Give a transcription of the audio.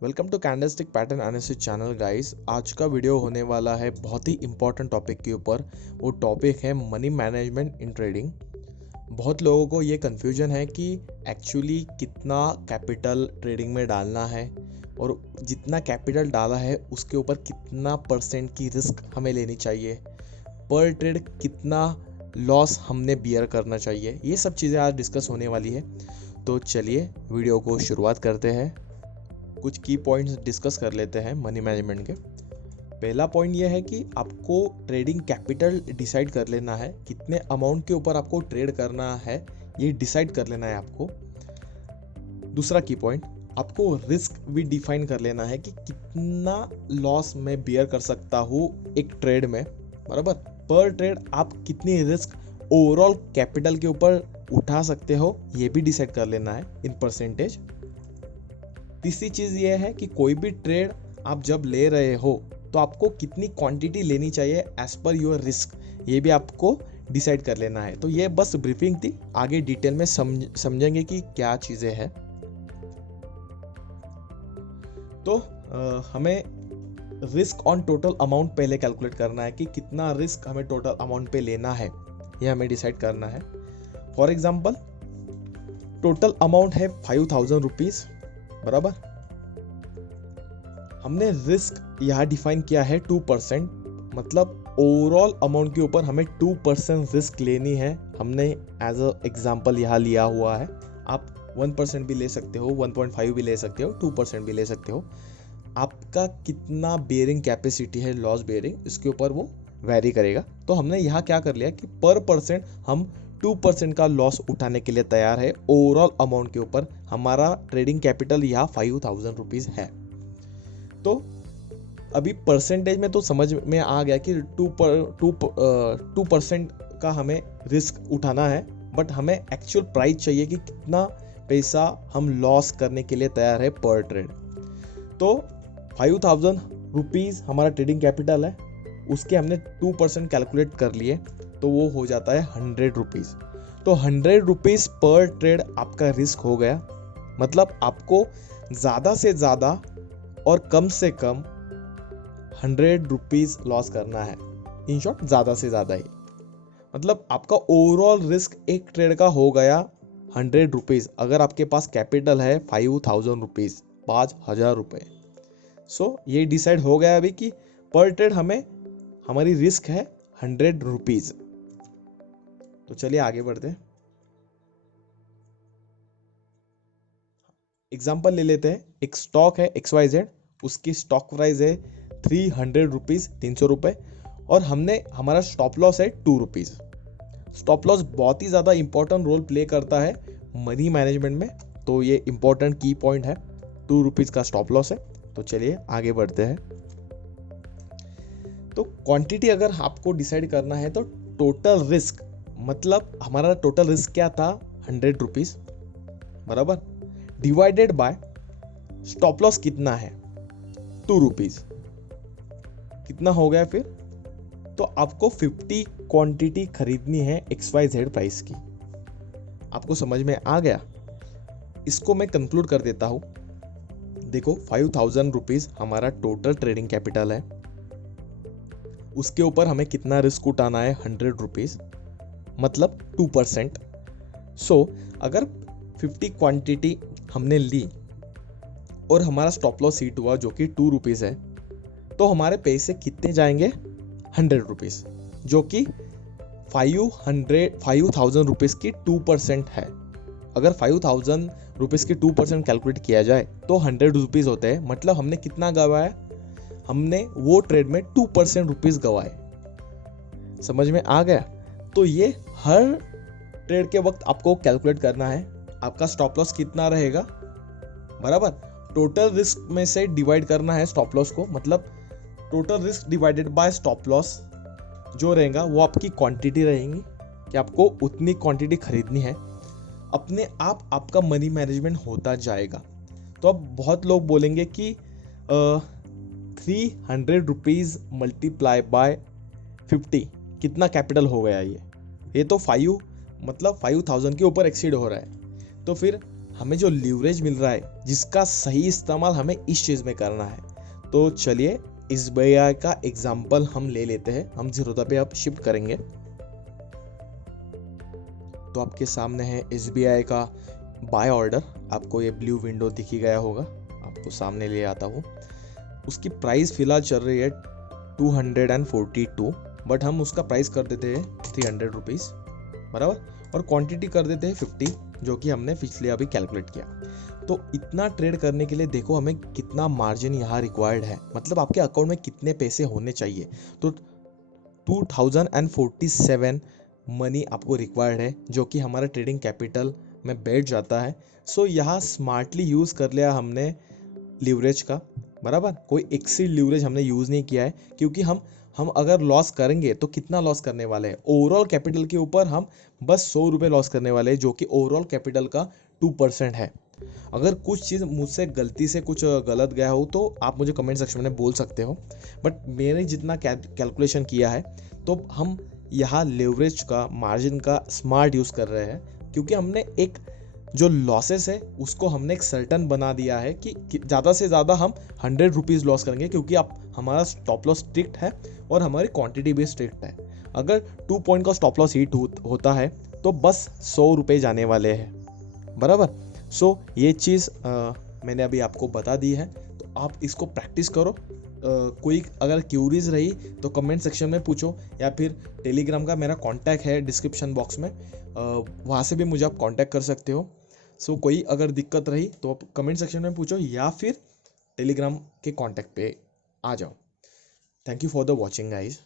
Welcome to candlestick pattern analysis channel guys. आज का video होने वाला है बहुत ही इंपॉर्टेंट टॉपिक के ऊपर। वो टॉपिक है मनी मैनेजमेंट इन ट्रेडिंग। बहुत लोगों को ये कन्फ्यूजन है कि एक्चुअली कितना कैपिटल ट्रेडिंग में डालना है और जितना कैपिटल डाला है उसके ऊपर कितना परसेंट की रिस्क हमें लेनी चाहिए, पर ट्रेड कितना लॉस हमने बियर करना चाहिए। ये सब चीज़ें आज डिस्कस होने वाली है। तो चलिए वीडियो को शुरुआत करते हैं। कुछ की पॉइंट्स डिस्कस कर लेते हैं मनी मैनेजमेंट के। पहला पॉइंट ये है कि आपको ट्रेडिंग कैपिटल डिसाइड कर लेना है, कितने अमाउंट के ऊपर आपको ट्रेड करना है ये डिसाइड कर लेना है आपको। दूसरा की पॉइंट, आपको रिस्क भी डिफाइन कर लेना है कि कितना लॉस मैं बियर कर सकता हूँ एक ट्रेड में, बराबर। पर ट्रेड आप कितनी रिस्क ओवरऑल कैपिटल के ऊपर उठा सकते हो ये भी डिसाइड कर लेना है इन परसेंटेज। तीसरी चीज़ ये है कि कोई भी ट्रेड आप जब ले रहे हो तो आपको कितनी क्वांटिटी लेनी चाहिए एज पर योर रिस्क, ये भी आपको डिसाइड कर लेना है। तो ये बस ब्रीफिंग थी, आगे डिटेल में समझेंगे कि क्या चीज़ें हैं। तो हमें रिस्क ऑन टोटल अमाउंट पहले कैलकुलेट करना है कि कितना रिस्क हमें टोटल अमाउंट पे लेना है, ये हमें डिसाइड करना है। फॉर एग्जाम्पल, टोटल अमाउंट है 5000 रुपीज़, बराबर। हमने रिस्क यहाँ डिफाइन किया है 2%, मतलब ओवरऑल अमाउंट के ऊपर हमें 2% रिस्क लेनी है। हमने एज अ एग्जांपल यहाँ लिया हुआ है। आप 1% भी ले सकते हो, 1.5 भी ले सकते हो, 2% भी ले सकते हो। आपका कितना बेयरिंग कैपेसिटी है, लॉस बेयरिंग, इसके ऊपर वो वेरी करेगा। तो हमने यहाँ क्या कर लिया कि पर परसेंट हम 2% का लॉस उठाने के लिए तैयार है। ओवरऑल अमाउंट के ऊपर हमारा ट्रेडिंग कैपिटल यहाँ 5000 रुपीज़ है। तो अभी परसेंटेज में तो समझ में आ गया कि 2% का हमें रिस्क उठाना है, बट हमें एक्चुअल प्राइस चाहिए कि कितना पैसा हम लॉस करने के लिए तैयार है पर ट्रेड। तो 5000 रुपीज़ हमारा ट्रेडिंग कैपिटल है, उसके हमने 2% कैलकुलेट कर लिए, तो वो हो जाता है 100 रुपीज़। तो 100 रुपीज़ पर ट्रेड आपका रिस्क हो गया। मतलब आपको ज़्यादा से ज़्यादा और कम से कम 100 रुपीज़ लॉस करना है। इन शॉर्ट, ज़्यादा से ज़्यादा ही, मतलब आपका ओवरऑल रिस्क एक ट्रेड का हो गया 100 रुपीज़। अगर आपके पास कैपिटल है 5000 रुपीज़, 5000 रुपये। सो ये डिसाइड हो गया अभी कि पर ट्रेड हमारी रिस्क है 100 रुपीज़। तो चलिए आगे बढ़ते हैं। एग्जाम्पल ले लेते हैं। एक स्टॉक है XYZ, उसकी स्टॉक प्राइस है 300 रुपीज़, 300 रुपये, और हमारा स्टॉप लॉस है 2 रुपीज़। स्टॉप लॉस बहुत ही ज़्यादा इंपॉर्टेंट रोल प्ले करता है मनी मैनेजमेंट में, तो ये इंपॉर्टेंट की पॉइंट है। 2 रुपीज़ का स्टॉप लॉस है। तो चलिए आगे बढ़ते हैं। तो क्वांटिटी अगर आपको डिसाइड करना है तो टोटल रिस्क, मतलब हमारा टोटल रिस्क क्या था, 100 रुपीज़, बराबर, डिवाइडेड बाय स्टॉप लॉस कितना है, 2 रुपीज़। कितना हो गया फिर? तो आपको 50 क्वांटिटी खरीदनी है XYZ प्राइस की। आपको समझ में आ गया? इसको मैं कंक्लूड कर देता हूँ। देखो, 5000 रुपीज़ हमारा टोटल ट्रेडिंग कैपिटल है, उसके ऊपर हमें कितना रिस्क उठाना है, 100 रुपीज़, मतलब 2%। सो अगर 50 क्वांटिटी हमने ली और हमारा स्टॉप लॉस हिट हुआ जो कि 2 रुपीज़ है, तो हमारे पैसे कितने जाएंगे, 100 रुपीज़, जो कि 5000 रुपीज़ की 2% है। अगर 5000 रुपीज़ की 2% कैलकुलेट किया जाए तो 100 रुपीज़ होते हैं। मतलब हमने कितना गवाया, हमने वो ट्रेड में 2% रुपीज़ गवाए। समझ में आ गया? तो ये हर ट्रेड के वक्त आपको कैलकुलेट करना है आपका स्टॉप लॉस कितना रहेगा, बराबर। टोटल रिस्क में से डिवाइड करना है स्टॉप लॉस को, मतलब total risk divided by stop loss जो रहेगा वो आपकी क्वांटिटी रहेगी कि आपको उतनी क्वांटिटी खरीदनी है। अपने आप आपका मनी मैनेजमेंट होता जाएगा। तो अब बहुत लोग बोलेंगे कि 300 रुपीज़ मल्टीप्लाई बाय 50 कितना कैपिटल हो गया, ये तो 5000 के ऊपर एक्सीड हो रहा है। तो फिर हमें जो लीवरेज मिल रहा है जिसका सही इस्तेमाल हमें इस चीज़ में करना है। तो चलिए SBI का एग्जाम्पल हम ले लेते हैं। हम ज़ीरोधा पे अब शिफ्ट करेंगे। तो आपके सामने है SBI का बाय ऑर्डर। आपको ये ब्लू विंडो दिखी गया होगा, आपको सामने ले आता हूँ। उसकी प्राइस फिलहाल चल रही है 242, बट हम उसका प्राइस कर देते हैं 300 रुपीज़ बराबर, और क्वांटिटी कर देते हैं 50, जो कि हमने पिछले अभी कैलकुलेट किया। तो इतना ट्रेड करने के लिए देखो हमें कितना मार्जिन यहाँ रिक्वायर्ड है, मतलब आपके अकाउंट में कितने पैसे होने चाहिए। तो 2047 मनी आपको रिक्वायर्ड है, जो कि हमारा ट्रेडिंग कैपिटल में बैठ जाता है। सो यहाँ स्मार्टली यूज़ कर लिया हमने लीवरेज का बराबर। कोई एक्सीड लीवरेज हमने यूज़ नहीं किया है, क्योंकि हम अगर लॉस करेंगे तो कितना लॉस करने वाले हैं, ओवरऑल कैपिटल के ऊपर हम बस 100 रुपये लॉस करने वाले हैं, जो कि ओवरऑल कैपिटल का 2% है। अगर कुछ चीज़ मुझसे गलती से कुछ गलत गया हो तो आप मुझे कमेंट सेक्शन में बोल सकते हो, बट मैंने जितना कैलकुलेशन किया है तो हम यहाँ लेवरेज का मार्जिन का स्मार्ट यूज़ कर रहे हैं, क्योंकि हमने एक जो लॉसेस है उसको हमने एक सर्टन बना दिया है कि ज़्यादा से ज़्यादा हम 100 रुपीज़ लॉस करेंगे, क्योंकि आप हमारा स्टॉप लॉस स्ट्रिक्ट है और हमारी क्वांटिटी भी स्ट्रिक्ट है। अगर 2 पॉइंट का स्टॉप लॉस हिट होता है तो बस 100 रुपये जाने वाले हैं बराबर। सो ये चीज़ मैंने अभी आपको बता दी है, तो आप इसको प्रैक्टिस करो। कोई अगर क्यूरीज रही तो कमेंट सेक्शन में पूछो, या फिर टेलीग्राम का मेरा कांटेक्ट है डिस्क्रिप्शन बॉक्स में, वहाँ से भी मुझे आप कांटेक्ट कर सकते हो। सो कोई अगर दिक्कत रही तो आप कमेंट सेक्शन में पूछो, या फिर टेलीग्राम के कांटेक्ट पे आ जाओ। Thank you for the watching guys.